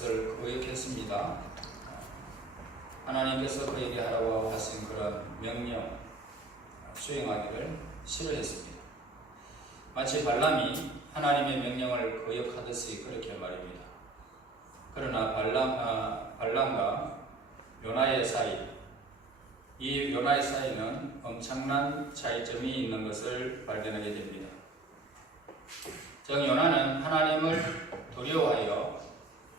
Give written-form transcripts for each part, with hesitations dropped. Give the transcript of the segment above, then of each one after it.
것을 거역했습니다. 하나님께서 그에게 하라고 하신 그런 명령 수행하기를 싫어했습니다. 마치 발람이 하나님의 명령을 거역하듯이 그렇게 말입니다. 그러나 발람과 요나의 사이, 이 요나의 사이는 엄청난 차이점이 있는 것을 발견하게 됩니다. 즉 요나는 하나님을 두려워하여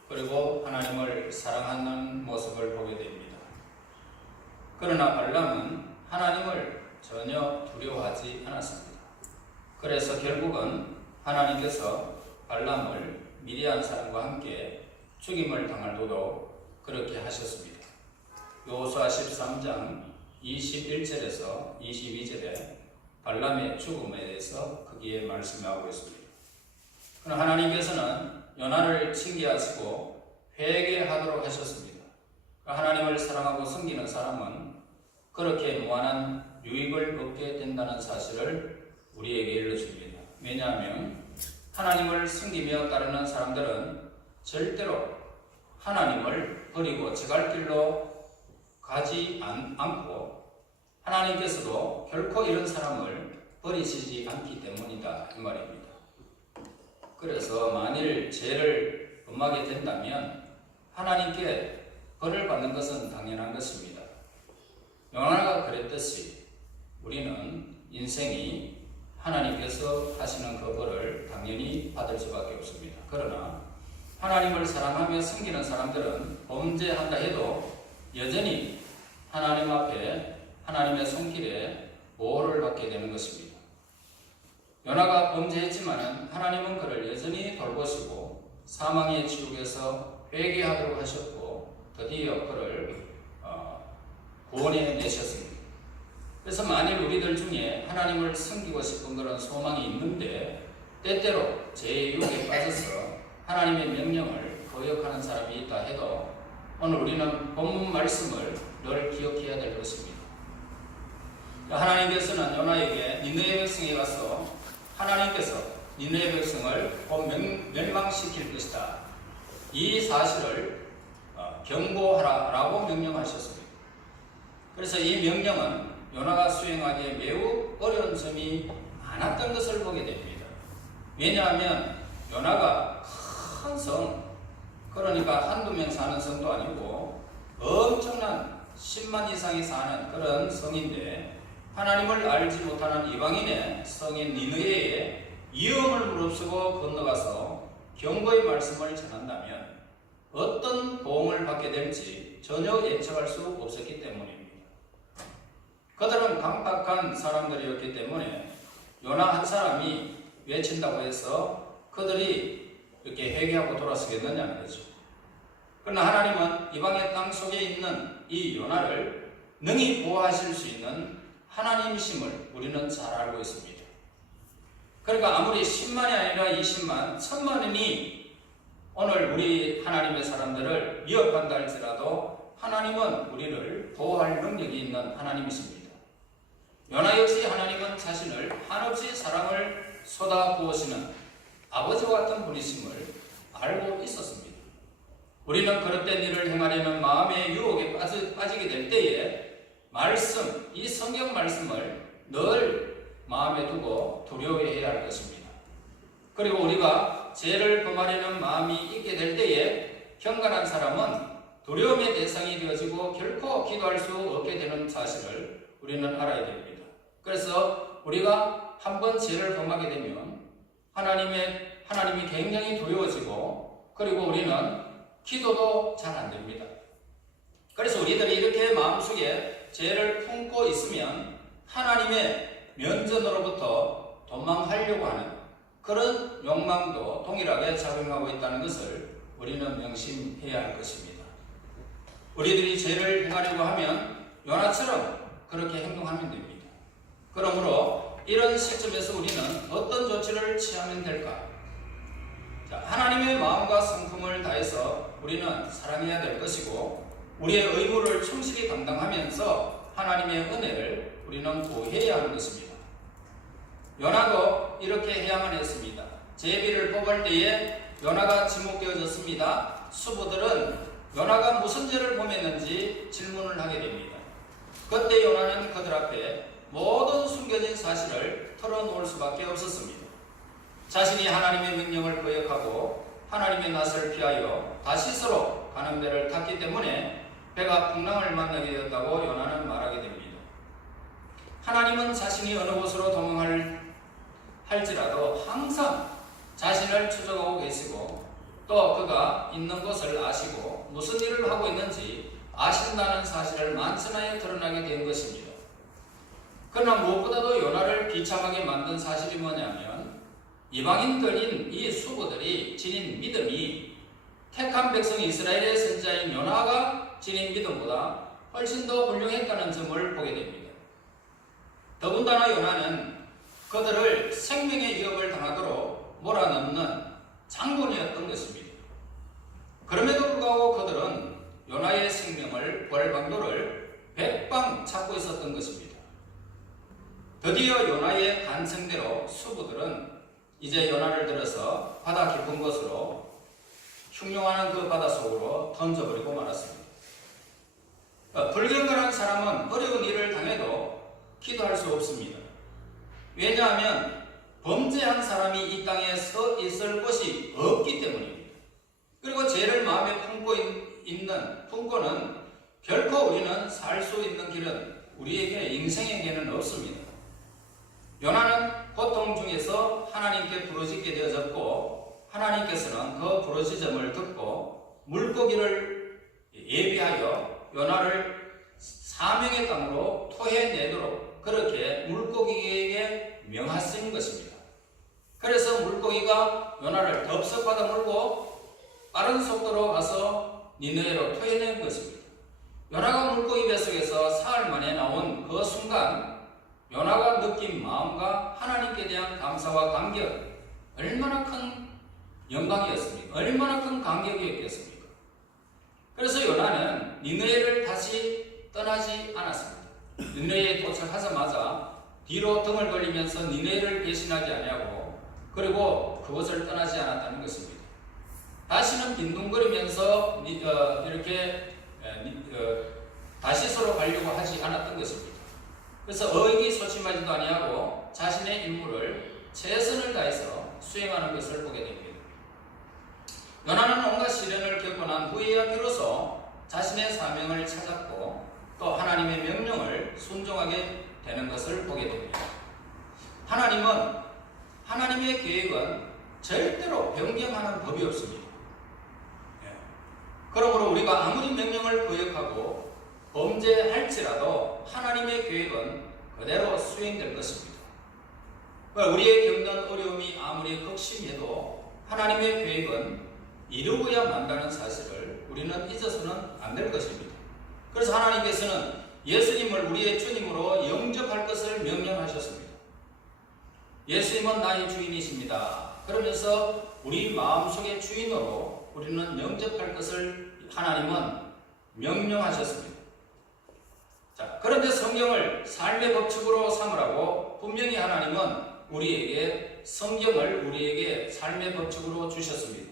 그리고 하나님을 사랑하는 모습을 보게 됩니다. 그러나 발람은 하나님을 전혀 두려워하지 않았습니다. 그래서 결국은 하나님께서 발람을 미디안 사람과 함께 죽임을 당하도록 그렇게 하셨습니다. 여호수아 13장 21절에서 22절에 발람의 죽음에 대해서 거기에 말씀하고 있습니다. 그러나 하나님께서는 요나를 징계하시고 회개하도록 하셨습니다. 하나님을 사랑하고 섬기는 사람은 그렇게 무한한 유익을 얻게 된다는 사실을 우리에게 일러줍니다. 왜냐하면 하나님을 섬기며 따르는 사람들은 절대로 하나님을 버리고 제 갈 길로 가지 않고 하나님께서도 결코 이런 사람을 버리시지 않기 때문이다 이 말입니다. 그래서 만일 죄를 범하게 된다면 하나님께 벌을 받는 것은 당연한 것입니다. 요나가 그랬듯이 우리는 인생이 하나님께서 하시는 그 벌을 당연히 받을 수밖에 없습니다. 그러나 하나님을 사랑하며 섬기는 사람들은 범죄한다 해도 여전히 하나님 앞에 하나님의 손길에 보호를 받게 되는 것입니다. 요나가 범죄했지만 하나님은 그를 여전히 돌보시고 사망의 지옥에서 회개하도록 하셨고 드디어 그를 구원해 내셨습니다. 그래서 만일 우리들 중에 하나님을 섬기고 싶은 그런 소망이 있는데 때때로 죄의 유혹에 빠져서 하나님의 명령을 거역하는 사람이 있다 해도 오늘 우리는 본문 말씀을 늘 기억해야 될 것입니다. 하나님께서는 요나에게 니느웨 백성에 가서 하나님께서 니느웨 백성을 곧 멸망시킬 것이다. 이 사실을 경고하라라고 명령하셨습니다. 그래서 이 명령은 요나가 수행하기에 매우 어려운 점이 많았던 것을 보게 됩니다. 왜냐하면 요나가 큰 성, 그러니까 한두 명 사는 성도 아니고 엄청난 10만 이상이 사는 그런 성인데 하나님을 알지 못하는 이방인의 성인 니느웨에 위험을 무릅쓰고 건너가서 경고의 말씀을 전한다면 어떤 보응을 받게 될지 전혀 예측할 수 없었기 때문입니다. 그들은 강팍한 사람들이었기 때문에 요나 한 사람이 외친다고 해서 그들이 이렇게 회개하고 돌아서겠느냐는 거죠. 그러나 하나님은 이방의 땅 속에 있는 이 요나를 능히 보호하실 수 있는 하나님이심을 우리는 잘 알고 있습니다. 그러니까 아무리 10만이 아니라 20만, 1000만이 오늘 우리 하나님의 사람들을 위협한다 할지라도 하나님은 우리를 보호할 능력이 있는 하나님이십니다. 요나 역시 하나님은 자신을 한없이 사랑을 쏟아부으시는 아버지와 같은 분이심을 알고 있었습니다. 우리는 그릇된 일을 행하려는 마음의 유혹에 빠지게 될 때에 말씀, 이 성경 말씀을 늘 마음에 두고 두려워해야 할 것입니다. 그리고 우리가 죄를 범하려는 마음이 있게 될 때에 경건한 사람은 두려움의 대상이 되어지고 결코 기도할 수 없게 되는 사실을 우리는 알아야 됩니다. 그래서 우리가 한번 죄를 범하게 되면 하나님이 굉장히 두려워지고 그리고 우리는 기도도 잘 안 됩니다. 그래서 우리들이 이렇게 마음속에 죄를 품고 있으면 하나님의 면전으로부터 도망하려고 하는 그런 욕망도 동일하게 작용하고 있다는 것을 우리는 명심해야 할 것입니다. 우리들이 죄를 행하려고 하면 요나처럼 그렇게 행동하면 됩니다. 그러므로 이런 시점에서 우리는 어떤 조치를 취하면 될까? 하나님의 마음과 성품을 다해서 우리는 사랑해야 될 것이고 우리의 의무를 충실히 감당하면서 하나님의 은혜를 우리는 구해야 하는 것입니다. 요나도 이렇게 해야만 했습니다. 제비를 뽑을 때에 요나가 지목되어졌습니다. 수부들은 요나가 무슨 죄를 범했는지 질문을 하게 됩니다. 그때 요나는 그들 앞에 모든 숨겨진 사실을 털어놓을 수밖에 없었습니다. 자신이 하나님의 명령을 거역하고 하나님의 낯을 피하여 다시스로 가는 배를 탔기 때문에 배가 풍랑을 만나게 되었다고 요나는 말하게 됩니다. 하나님은 자신이 어느 곳으로 도망할지라도 항상 자신을 추적하고 계시고 또 그가 있는 것을 아시고 무슨 일을 하고 있는지 아신다는 사실을 만천하에 드러나게 된 것입니다. 그러나 무엇보다도 요나를 비참하게 만든 사실이 뭐냐면 이방인들인 이 수구들이 지닌 믿음이 택한 백성 이스라엘의 선지자인 요나가 지닌 믿음보다 훨씬 더 훌륭했다는 점을 보게 됩니다. 더군다나 요나는 그들을 생명의 위협을 당하도록 몰아넣는 장군이었던 것입니다. 그럼에도 불구하고 그들은 요나의 생명을 구할 방도를 백방 찾고 있었던 것입니다. 드디어 요나의 간청대로 수부들은 이제 요나를 들어서 바다 깊은 곳으로 흉룡하는 그 바다 속으로 던져버리고 말았습니다. 불경건한 사람은 어려운 일을 당해도 기도할 수 없습니다. 왜냐하면 범죄한 사람이 이 땅에 서 있을 곳이 없기 때문입니다. 그리고 죄를 마음에 품고는 결코 우리는 살 수 있는 길은 우리에게 인생에게는 없습니다. 요나는 고통 중에서 하나님께 부르짖게 되어졌고 하나님께서는 그 부르짖음을 듣고 물고기를 예비하여 요나를 사명의 땅으로 토해내도록 그렇게 물고기에게 명하신 것입니다. 그래서 물고기가 요나를 덥석 받아 물고 빠른 속도로 가서 니느웨로 토해낸 것입니다. 요나가 물고기 뱃속에서 사흘 만에 나온 그 순간 요나가 느낀 마음과 하나님께 대한 감사와 감격, 얼마나 큰 영광이었습니까? 얼마나 큰 감격이었겠습니까? 그래서 요나는 니느웨를 다시 떠나지 않았습니다. 니느웨에 도착하자마자 뒤로 등을 돌리면서 니느웨를 배신하지 아니하고 그리고 그곳을 떠나지 않았다는 것입니다. 다시는 빈둥거리면서 이렇게 다시스로 가려고 하지 않았던 것입니다. 그래서 의기소침하지도 아니하고 자신의 임무를 최선을 다해서 수행하는 것을 보게 됩니다. 요나는 온갖 시련을 겪고 난 후에야 비로소 자신의 사명을 찾았고 또 하나님의 명령을 순종하게 되는 것을 보게 됩니다. 하나님의 계획은 절대로 변경하는 법이 없습니다. 그러므로 우리가 아무리 명령을 거역하고 범죄할지라도 하나님의 계획은 그대로 수행될 것입니다. 우리의 겪는 어려움이 아무리 극심해도 하나님의 계획은 이루어야 만다는 사실을 우리는 잊어서는 안 될 것입니다. 그래서 하나님께서는 예수님을 우리의 주님으로 영접할 것을 명령하셨습니다. 예수님은 나의 주인이십니다. 그러면서 우리 마음속의 주인으로 우리는 영접할 것을 하나님은 명령하셨습니다. 자, 그런데 성경을 삶의 법칙으로 삼으라고 분명히 하나님은 우리에게 성경을 우리에게 삶의 법칙으로 주셨습니다.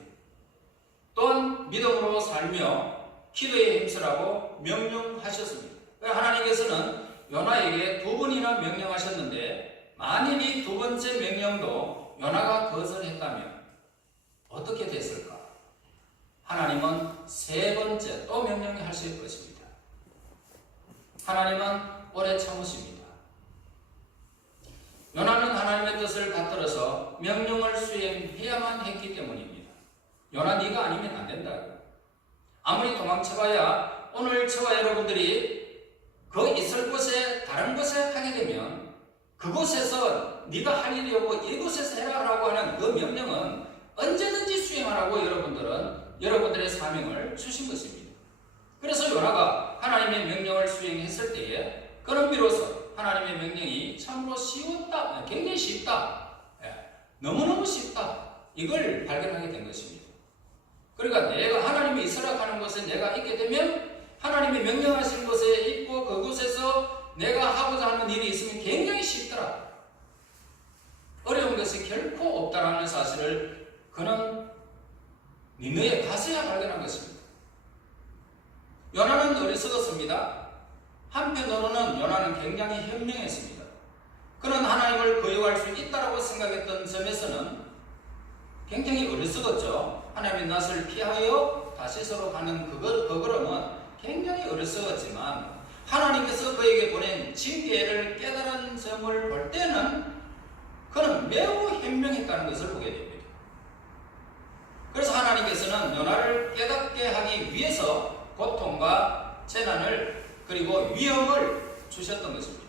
또한 믿음으로 살며 기도에 힘쓰라고 명령하셨습니다. 하나님께서는 요나에게 2번이나 명령하셨는데 만일 이 2번째 명령도 요나가 거절했다면 어떻게 됐을까? 하나님은 3번째 또 명령하실 것입니다. 하나님은 오래 참으십니다. 요나는 하나님의 뜻을 받들어서 명령을 수행해야만 했기 때문입니다. 요나 네가 아니면 안 된다. 아무리 도망쳐봐야 오늘 저와 여러분들이 그 있을 곳에 다른 곳에 하게 되면 그곳에서 네가 할 일이 없고 이곳에서 해라라고 하는 그 명령은 언제든지 수행하라고 여러분들의 사명을 주신 것입니다. 그래서 요나가 하나님의 명령을 수행했을 때에 그는 비로소 하나님의 명령이 참으로 쉬웠다, 굉장히 쉽다, 너무너무 쉽다, 이걸 발견하게 된 것입니다. 그러니까 내가 하나님이 있으라 하는 곳에 내가 있게 되면 하나님이 명령하신 곳에 있고 그곳에서 내가 하고자 하는 일이 있으면 굉장히 쉽더라. 어려운 것이 결코 없다라는 사실을 그는 니느에 가서야 발견한 것입니다. 요나는 어리석었습니다. 한편으로는 요나는 굉장히 현명했습니다. 그는 하나님을 거역할 수 있다고 생각했던 점에서는 굉장히 어리석었죠. 하나님의 낯을 피하여 다시스로 가는 그 걸음은 굉장히 어리석었지만 하나님께서 그에게 보낸 징계를 깨달은 점을 볼 때는 그는 매우 현명했다는 것을 보게 됩니다. 그래서 하나님께서는 요나를 깨닫게 하기 위해서 고통과 재난을 그리고 위험을 주셨던 것입니다.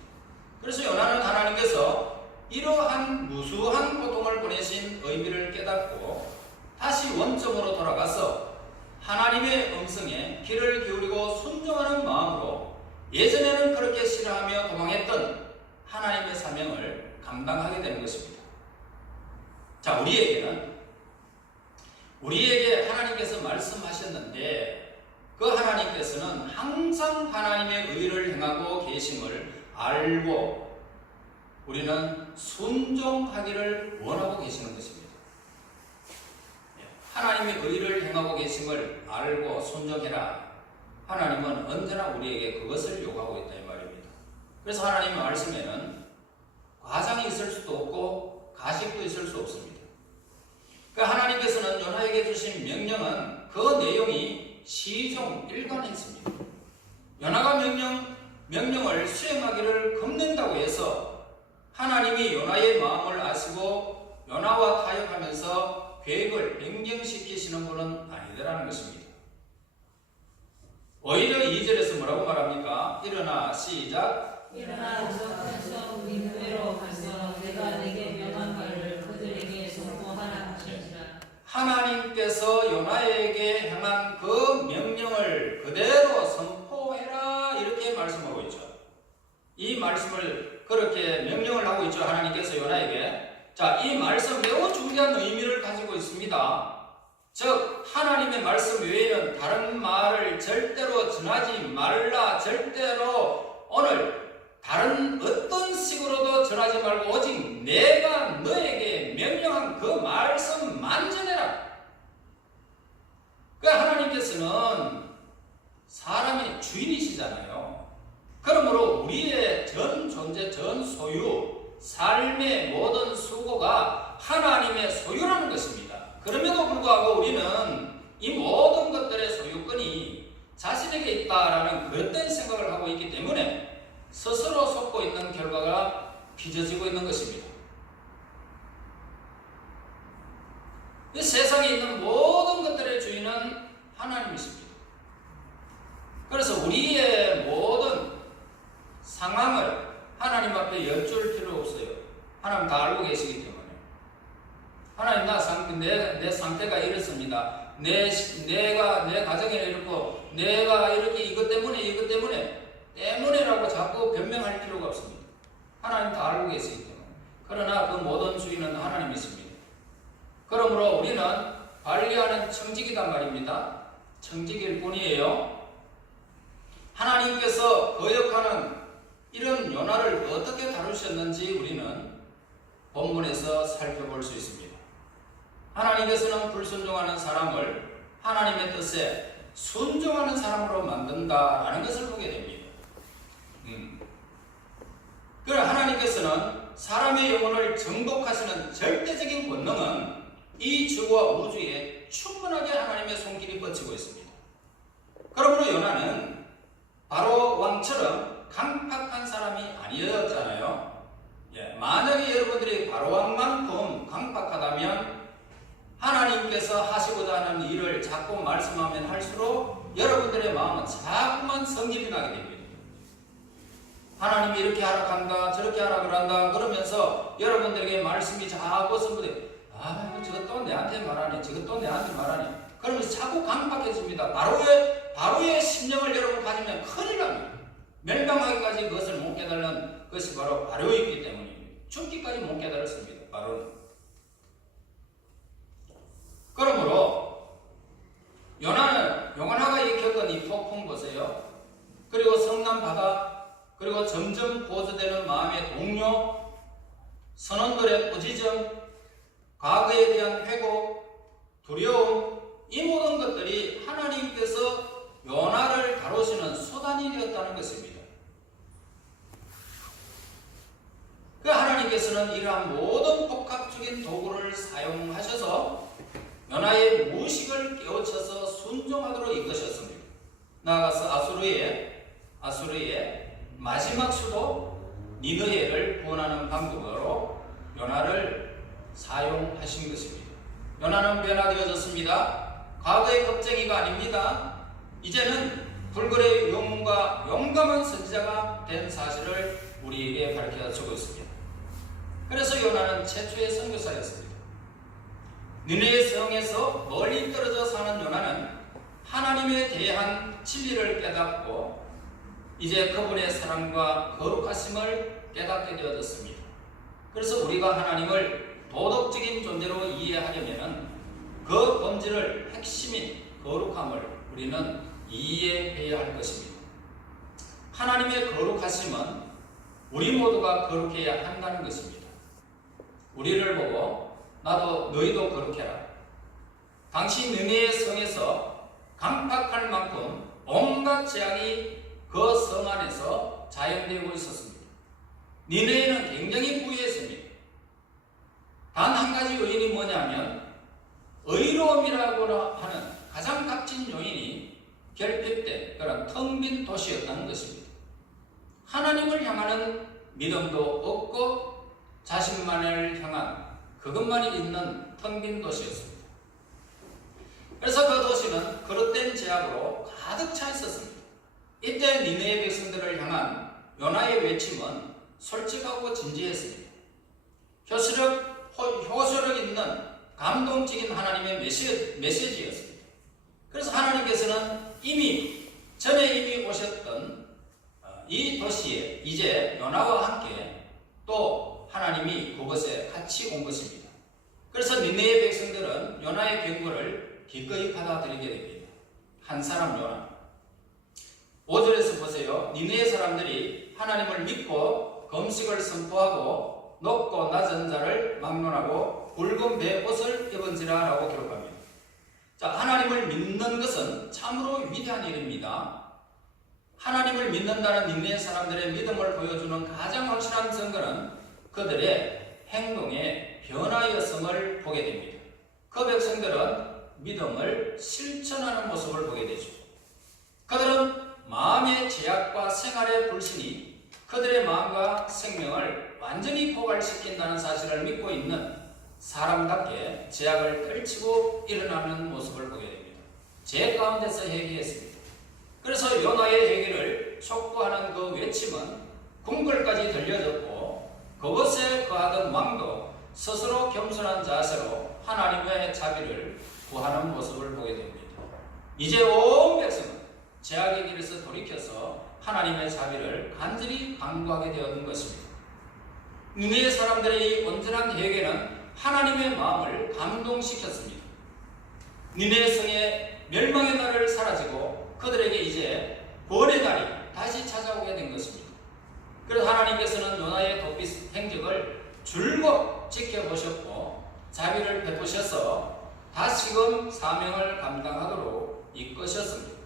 그래서 요나는 하나님께서 이러한 무수한 고통을 보내신 의미를 깨닫고 다시 원점으로 돌아가서 하나님의 음성에 귀를 기울이고 순종하는 마음으로 예전에는 그렇게 싫어하며 도망했던 하나님의 사명을 감당하게 되는 것입니다. 자, 우리에게 하나님께서 말씀하셨는데 그 하나님께서는 항상 하나님의 의를 행하고 계심을 알고 우리는 순종하기를 원하고 계시는 것입니다. 하나님의 의를 행하고 계심을 알고 순종해라. 하나님은 언제나 우리에게 그것을 요구하고 있다 이 말입니다. 그래서 하나님의 말씀에는 과장이 있을 수도 없고 가식도 있을 수 없습니다. 그러니까 하나님께서는 요나에게 주신 명령은 그 내용이 시종 일관했습니다. 요나가 명령을 수행하기를 겁낸다고 해서 하나님이 요나의 마음을 아시고 요나와 타협하면서 계획을 변경시키시는 분은 아니더라는 것입니다. 오히려 2절에서 뭐라고 말합니까? 일어나 시작. 일어나 너는 니느웨로 가서 내가 내게 명한 말을 그들에게 선포하라 하시니라. 하나님께서 요나에게 향한 그 명령을 그대로 선포해라 이렇게 말씀하고 있죠. 이 말씀을 그렇게 명령을 하고 있죠. 하나님께서 요나에게. 자, 이 말씀 매우 중요한 의미를 가지고 있습니다. 즉 하나님의 말씀 외에는 다른 말을 절대로 전하지 말라. 절대로 오늘 다른 어떤 식으로도 전하지 말고 오직 내가 너에게 명령한 그 말씀만 전해라. 그러니까 하나님께서는 사람의 주인이시잖아요. 그러므로 우리의 전 존재, 전 소유, 삶의 모든 수고가 하나님의 소유라는 것입니다. 그럼에도 불구하고 우리는 이 모든 것들의 소유권이 자신에게 있다라는 그릇된 생각을 하고 있기 때문에 스스로 속고 있는 결과가 빚어지고 있는 것입니다. 이 세상에 있는 모든 것들의 주인은 하나님이십니다. 그래서 우리의 모든 상황을 하나님 앞에 여쭐 필요 없어요. 하나님 다 알고 계시기 때문에. 하나님 내 상태가 이렇습니다. 내가 내 가정이 이렇고 내가 이렇게 이것 때문에라고 자꾸 변명할 필요가 없습니다. 하나님 다 알고 계시기 때문에. 그러나 그 모든 주인은 하나님이십니다. 그러므로 우리는 관리하는 청직이단 말입니다. 청직일 뿐이에요. 하나님께서 거역하는 이런 요나를 어떻게 다루셨는지 우리는 본문에서 살펴볼 수 있습니다. 하나님께서는 불순종하는 사람을 하나님의 뜻에 순종하는 사람으로 만든다라는 것을 보게 됩니다. 그러나 하나님께서는 사람의 영혼을 정복하시는 절대적인 권능은 이 지구와 우주에 충분하게 하나님의 손길이 뻗치고 있습니다. 그러므로 요나는 바로 왕처럼 강팍한 사람이 아니었잖아요. 만약에 여러분들이 바로 왕만큼 강팍하다면 하나님께서 하시고자 하는 일을 자꾸 말씀하면 할수록 여러분들의 마음은 자꾸만 성질이 나게 됩니다. 하나님이 이렇게 하라 한다, 저렇게 하라 그런다 그러면서 여러분들에게 말씀이 자꾸 선포돼. 저것 또 내한테 말하네, 저것 또 내한테 말하네. 그러면서 자꾸 강팍해집니다. 바로의 심령을 여러분 가지면 큰일 납니다. 멸망하기까지 그것을 못 깨달는 것이 바로 바로였기 때문입니다. 죽기까지 못 깨달았습니다. 바로는. 그러므로 요나가 겪은 이 폭풍 보세요. 그리고 성난 바다, 그리고 점점 고조되는 마음의 동요, 선원들의 부지점, 과거에 대한 회고, 두려움, 이 모든 것들이 하나님께서 요나를 다루시는 수단이 되었다는 것입니다. 그 하나님께서는 이러한 모든 복합적인 도구를 사용하셔서 요나의 무식을 깨우쳐서 순종하도록 이끄셨습니다. 나아가서 아수르의 마지막 수도 니느웨를 구원하는 방법으로 요나를 사용하신 것입니다. 요나는 변화되어졌습니다. 과거의 겁쟁이가 아닙니다. 이제는 불굴의 영웅과 용감한 선지자가 된 사실을 우리에게 가르쳐주고 있습니다. 그래서 요나는 최초의 선교사였습니다. 니느웨 성에서 멀리 떨어져 사는 요나는 하나님에 대한 진리를 깨닫고 이제 그분의 사랑과 거룩하심을 깨닫게 되어졌습니다. 그래서 우리가 하나님을 도덕적인 존재로 이해하려면 그 본질을 핵심인 거룩함을 우리는 이해해야 할 것입니다. 하나님의 거룩하심은 우리 모두가 거룩해야 한다는 것입니다. 우리를 보고 나도 너희도 거룩해라. 당시 니느웨 성에서 강팍할 만큼 온갖 재앙이 그 성 안에서 자연되고 있었습니다. 니느웨는 굉장히 부유했습니다. 단 한 가지 요인이 뭐냐면 의로움이라고 하는 가장 값진 요인이 결핍된 그런 텅 빈 도시였다는 것입니다. 하나님을 향하는 믿음도 없고 자신만을 향한 그것만이 있는 텅 빈 도시였습니다. 그래서 그 도시는 그릇된 죄악으로 가득 차 있었습니다. 이때 니느웨 백성들을 향한 요나의 외침은 솔직하고 진지했습니다. 효소력 있는 감동적인 하나님의 메시지였습니다. 그래서 하나님께서는 이미 오셨던 이 도시에 이제 요나와 함께 또 하나님이 그곳에 같이 온 것입니다. 그래서 니느웨 백성들은 요나의 경고를 기꺼이 받아들이게 됩니다. 한 사람 요나. 5절에서 보세요. 니느웨 사람들이 하나님을 믿고 금식을 선포하고 높고 낮은 자를 막론하고 붉은 배 옷을 입은지라 라고 기록합니다. 자, 하나님을 믿는 것은 참으로 위대한 일입니다. 하나님을 믿는다는 니느웨 사람들의 믿음을 보여주는 가장 확실한 증거는 그들의 행동의 변화였음을 보게 됩니다. 그 백성들은 믿음을 실천하는 모습을 보게 되죠. 그들은 마음의 죄악과 생활의 불신이 그들의 마음과 생명을 완전히 포괄시킨다는 사실을 믿고 있는 사람답게 죄악을 떨치고 일어나는 모습을 보게 됩니다. 죄 가운데서 회개했습니다. 그래서 요나의 회개를 촉구하는 그 외침은 궁궐까지 들려졌고 그곳에 거하던 왕도 스스로 겸손한 자세로 하나님의 자비를 구하는 모습을 보게 됩니다. 이제 온 백성은 죄악의 길에서 돌이켜서 하나님의 자비를 간절히 간구하게 되었던 것입니다. 니느웨 사람들의 이 온전한 회개는 하나님의 마음을 감동시켰습니다. 니느웨 성의 멸망의 날을 사라지고 그들에게 이제 구원의 날이 다시 찾아오게 된 것입니다. 그래서 하나님께서는 요나의 도피 행적을 줄곧 지켜보셨고 자비를 베푸셔서 다시금 사명을 감당하도록 이끄셨습니다.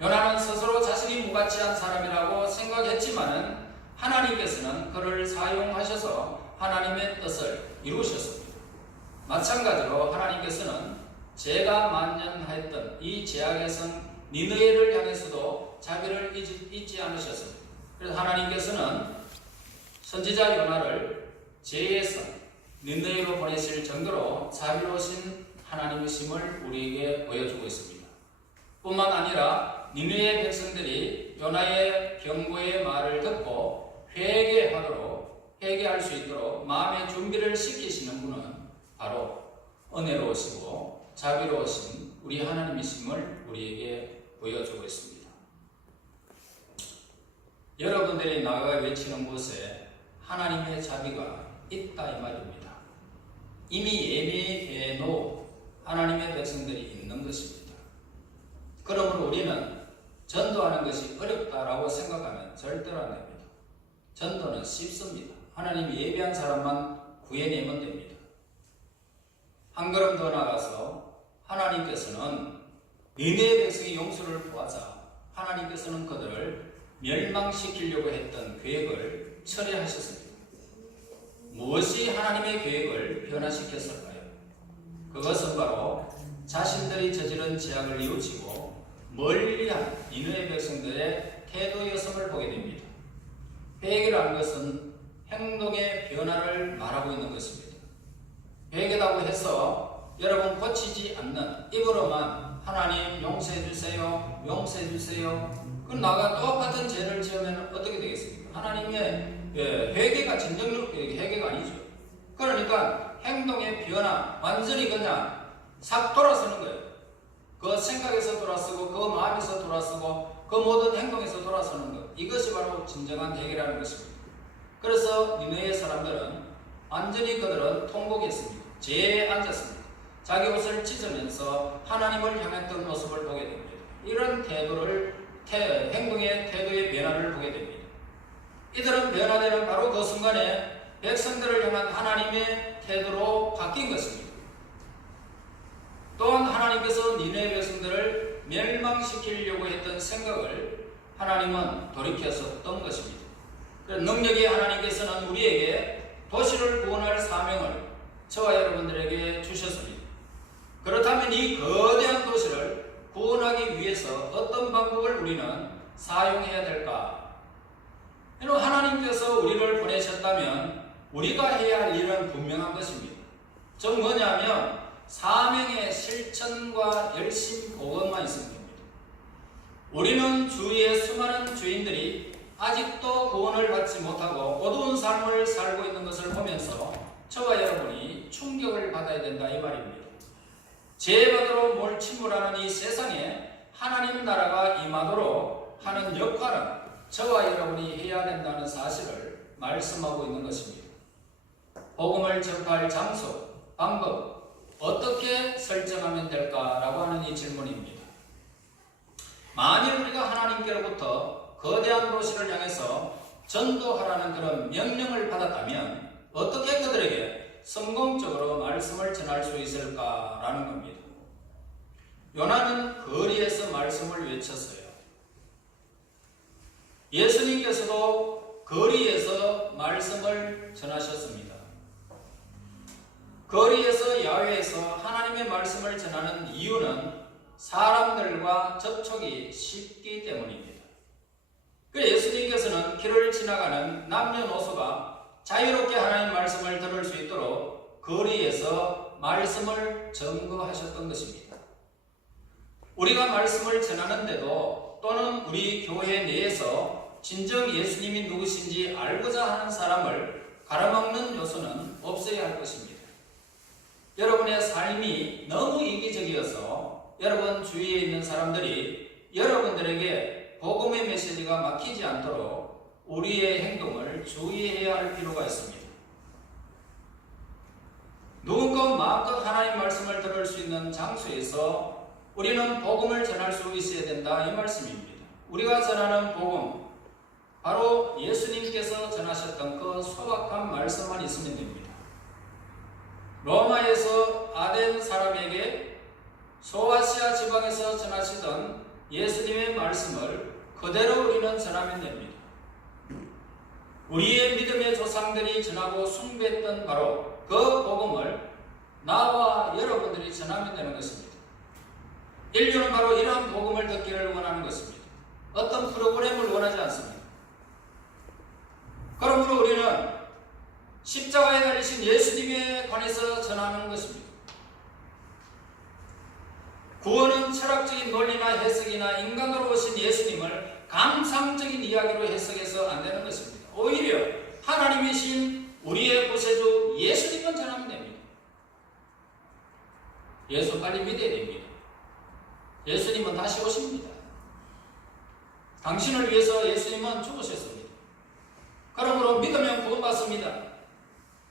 요나는 스스로 자신이 무가치한 사람이라고 생각했지만은 하나님께서는 그를 사용하셔서 하나님의 뜻을 이루셨습니다. 마찬가지로 하나님께서는 죄가 만연했던 이 죄악의 성 니느웨를 향해서도 자비를 잊지 않으셨습니다. 그래서 하나님께서는 선지자 요나를 죄의 성 니느웨로 보내실 정도로 자비로우신 하나님이심을 우리에게 보여주고 있습니다. 뿐만 아니라 니느웨 백성들이 요나의 경고의 말을 듣고 회개할 수 있도록 마음의 준비를 시키시는 분은 바로 은혜로우시고 자비로우신 우리 하나님이심을 우리에게 보여주고 있습니다. 여러분들이 나아가 외치는 곳에 하나님의 자비가 있다 이 말입니다. 이미 예비해 놓은 하나님의 백성들이 있는 것입니다. 그러므로 우리는 전도하는 것이 어렵다라고 생각하면 절대로 안 됩니다. 전도는 쉽습니다. 하나님이 예비한 사람만 구해내면 됩니다. 한 걸음 더 나가서 니느웨 백성이 용서를 구하자 하나님께서는 그들을 멸망시키려고 했던 계획을 철회하셨습니다. 무엇이 하나님의 계획을 변화시켰을까요? 그것은 바로 자신들이 저지른 죄악을 뉘우치고 멀리한 니느웨 백성들의 태도였음을 보게 됩니다. 회개라는 것은 행동의 변화를 말하고 있는 것입니다. 회개라고 해서 여러분 고치지 않는 입으로만 하나님 용서해 주세요, 용서해 주세요. 그럼 나가 똑같은 죄를 지으면 어떻게 되겠습니까? 하나님의 회개가 진정한 회개가 아니죠. 그러니까 행동의 변화, 완전히 그냥 싹 돌아서는 거예요. 그 생각에서 돌아서고 그 마음에서 돌아서고 그 모든 행동에서 돌아서는 것. 이것이 바로 진정한 회개라는 것입니다. 그래서 니느웨 사람들은 완전히 그들은 통곡했습니다. 죄에 앉았습니다. 자기 옷을 찢으면서 하나님을 향했던 모습을 보게 됩니다. 이런 행동의 태도의 변화를 보게 됩니다. 이들은 변화되는 바로 그 순간에 백성들을 향한 하나님의 태도로 바뀐 것입니다. 또한 하나님께서 니느웨 백성들을 멸망시키려고 했던 생각을 하나님은 돌이켰었던 것입니다. 능력의 하나님께서는 우리에게 도시를 구원할 사명을 저와 여러분들에게 주셨습니다. 그렇다면 이 거대한 도시를 구원하기 위해서 어떤 방법을 우리는 사용해야 될까? 하나님께서 우리를 보내셨다면 우리가 해야 할 일은 분명한 것입니다. 즉 뭐냐면 사명의 실천과 열심 그것만 있으면 됩니다. 우리는 주위의 수많은 죄인들이 아직도 구원을 받지 못하고 어두운 삶을 살고 있는 것을 보면서 저와 여러분이 충격을 받아야 된다 이 말입니다. 죄받으러 몰침몰하는 이 세상에 하나님 나라가 임하도록 하는 역할은 저와 여러분이 해야 된다는 사실을 말씀하고 있는 것입니다. 복음을 전파할 장소, 방법, 어떻게 설정하면 될까라고 하는 이 질문입니다. 만일 우리가 하나님께로부터 거대한 도시를 향해서 전도하라는 그런 명령을 받았다면 어떻게 그들에게 성공적으로 말씀을 전할 수 있을까라는 겁니다. 요나는 거리에서 말씀을 외쳤어요. 예수님께서도 거리에서 말씀을 전하셨습니다. 거리에서 야외에서 하나님의 말씀을 전하는 이유는 사람들과 접촉이 쉽기 때문입니다. 예수님께서는 길을 지나가는 남녀노소가 자유롭게 하나님 말씀을 들을 수 있도록 거리에서 말씀을 전거하셨던 것입니다. 우리가 말씀을 전하는데도 또는 우리 교회 내에서 진정 예수님이 누구신지 알고자 하는 사람을 가로막는 요소는 없어야 할 것입니다. 여러분의 삶이 너무 이기적이어서 여러분 주위에 있는 사람들이 여러분들에게 복음의 메시지가 막히지 않도록 우리의 행동을 주의해야 할 필요가 있습니다. 누군가 마음껏 하나님 말씀을 들을 수 있는 장소에서 우리는 복음을 전할 수 있어야 된다 이 말씀입니다. 우리가 전하는 복음, 바로 예수님께서 전하셨던 그 소박한 말씀만 있으면 됩니다. 로마에서 아덴 사람에게 소아시아 지방에서 전하시던 예수님의 말씀을 그대로 우리는 전하면 됩니다. 우리의 믿음의 조상들이 전하고 숭배했던 바로 그 복음을 나와 여러분들이 전하면 되는 것입니다. 인류는 바로 이러한 복음을 듣기를 원하는 것입니다. 어떤 프로그램을 원하지 않습니다. 그러므로 우리는 십자가에 달리신 예수님에 관해서 전하는 것입니다. 구원은 철학적인 논리나 해석이나 인간으로 오신 예수님을 감상적인 이야기로 해석해서 안 되는 것입니다. 오히려 하나님이신 우리의 구세주 예수님만 전하면 됩니다. 예수 빨리 믿어야 됩니다. 예수님은 다시 오십니다. 당신을 위해서 예수님은 죽으셨습니다. 그러므로 믿으면 구원받습니다.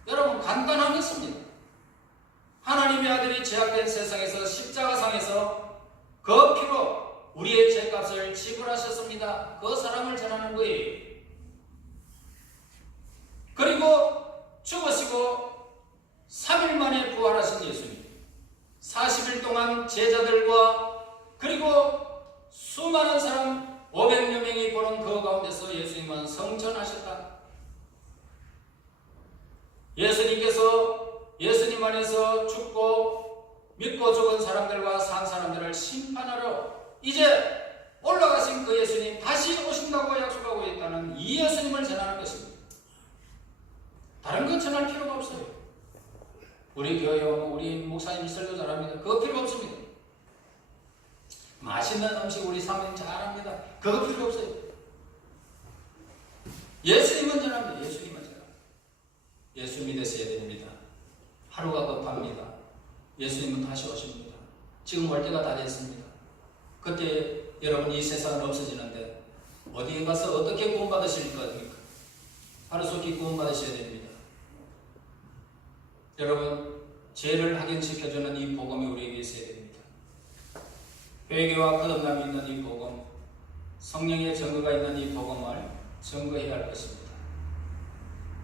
여러분 간단한 것입니다. 하나님의 아들이 죄악된 세상에서 십자가상에서 그 피로 우리의 죄값을 지불하셨습니다. 그 사랑을 전하는 거예요. 그리고 죽으시고 3일 만에 부활하신 예수님, 40일 동안 제자들과 그리고 수많은 사람 500여 명이 보는 그 가운데서 예수님은 성천하셨다. 예수님 안에서 죽고 믿고 죽은 사람들과 산 사람들을 심판하러 이제 올라가신 그 예수님 다시 오신다고 약속하고 있다는 이 예수님을 전하는 것입니다. 다른 건 전할 필요가 없어요. 우리 교회 오면 우리 목사님 설교 잘합니다. 그거 필요 없습니다. 맛있는 음식 우리 사모님 잘합니다. 그거 필요 없어요. 예수님은 전합니다. 예수님은 전합니다. 예수 믿으셔야 됩니다. 하루가 급합니다. 예수님은 다시 오십니다. 지금 올 때가 다 됐습니다. 그때 여러분 이 세상은 없어지는데 어디에 가서 어떻게 구원받으실 겁니까? 하루속히 구원받으셔야 됩니다. 여러분 죄를 확인시켜주는 이 복음이 우리에게 있어야 됩니다. 회개와 거듭남이 있는 이 복음, 성령의 증거가 있는 이 복음을 증거해야 할 것입니다.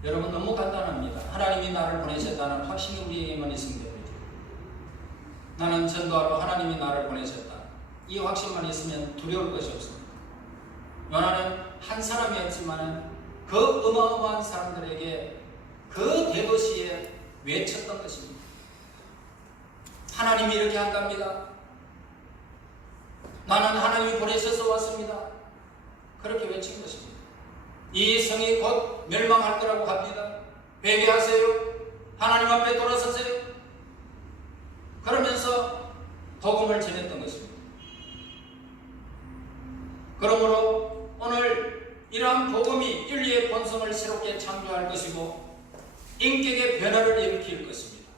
여러분 너무 간단합니다. 하나님이 나를 보내셨다는 확신이 우리에게만 있으면 됩니다. 나는 전도하러 하나님이 나를 보내셨다. 이 확신만 있으면 두려울 것이 없습니다. 요나는 한 사람이었지만 그 어마어마한 사람들에게 그 대도시에 외쳤던 것입니다. 하나님이 이렇게 한답니다. 나는 하나님이 보내셔서 왔습니다. 그렇게 외친 것입니다. 이 성이 곧 멸망할 거라고 합니다. 회개하세요. 하나님 앞에 돌아서세요. 그러면서 복음을 전했던 것입니다. 그러므로 오늘 이러한 복음이 인류의 본성을 새롭게 창조할 것이고 인격의 변화를 일으킬 것입니다.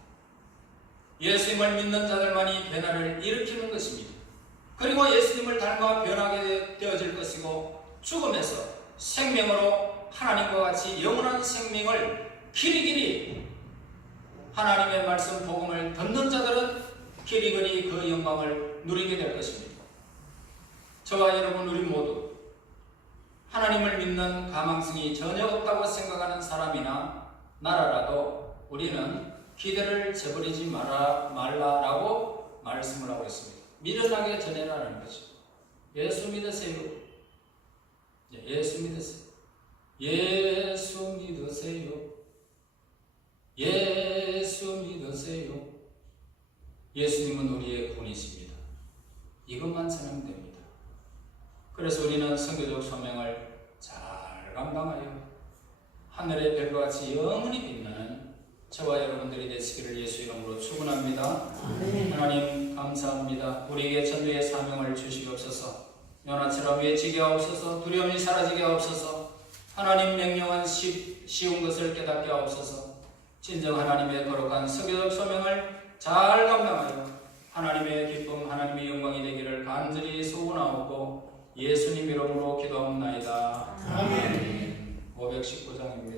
예수님을 믿는 자들만이 변화를 일으키는 것입니다. 그리고 예수님을 닮아 변하게 되어질 것이고 죽음에서 생명으로 하나님과 같이 영원한 생명을 길이길이 하나님의 말씀 복음을 듣는 자들은 길이길이 그 영광을 누리게 될 것입니다. 저와 여러분 우리 모두 하나님을 믿는 가망성이 전혀 없다고 생각하는 사람이나 나라라도 우리는 기대를 저버리지 말라라고 말씀을 하고 있습니다. 미련하게 전해라는 거죠. 예수 믿으세요. 예수 믿으세요. 예수 믿으세요. 예수 믿으세요. 예수님은 우리의 본이십니다. 이것만 전하면 됩니다. 그래서 우리는 선교적 소명을 잘 감당하여 하늘의 별과 같이 영원히 빛나는 저와 여러분들이 되시기를 예수 이름으로 축원합니다. 하나님 감사합니다. 우리에게 전도의 사명을 주시옵소서. 요나처럼 외치게 하옵소서. 두려움이 사라지게 하옵소서. 하나님 명령한 쉬운 것을 깨닫게 하옵소서. 진정 하나님의 거룩한 선교적 소명을 잘 감당하여 하나님의 기쁨, 하나님의 영광이 되기를 간절히 소원하옵고 예수님 이름으로 기도하옵나이다. 아멘. 519장입니다.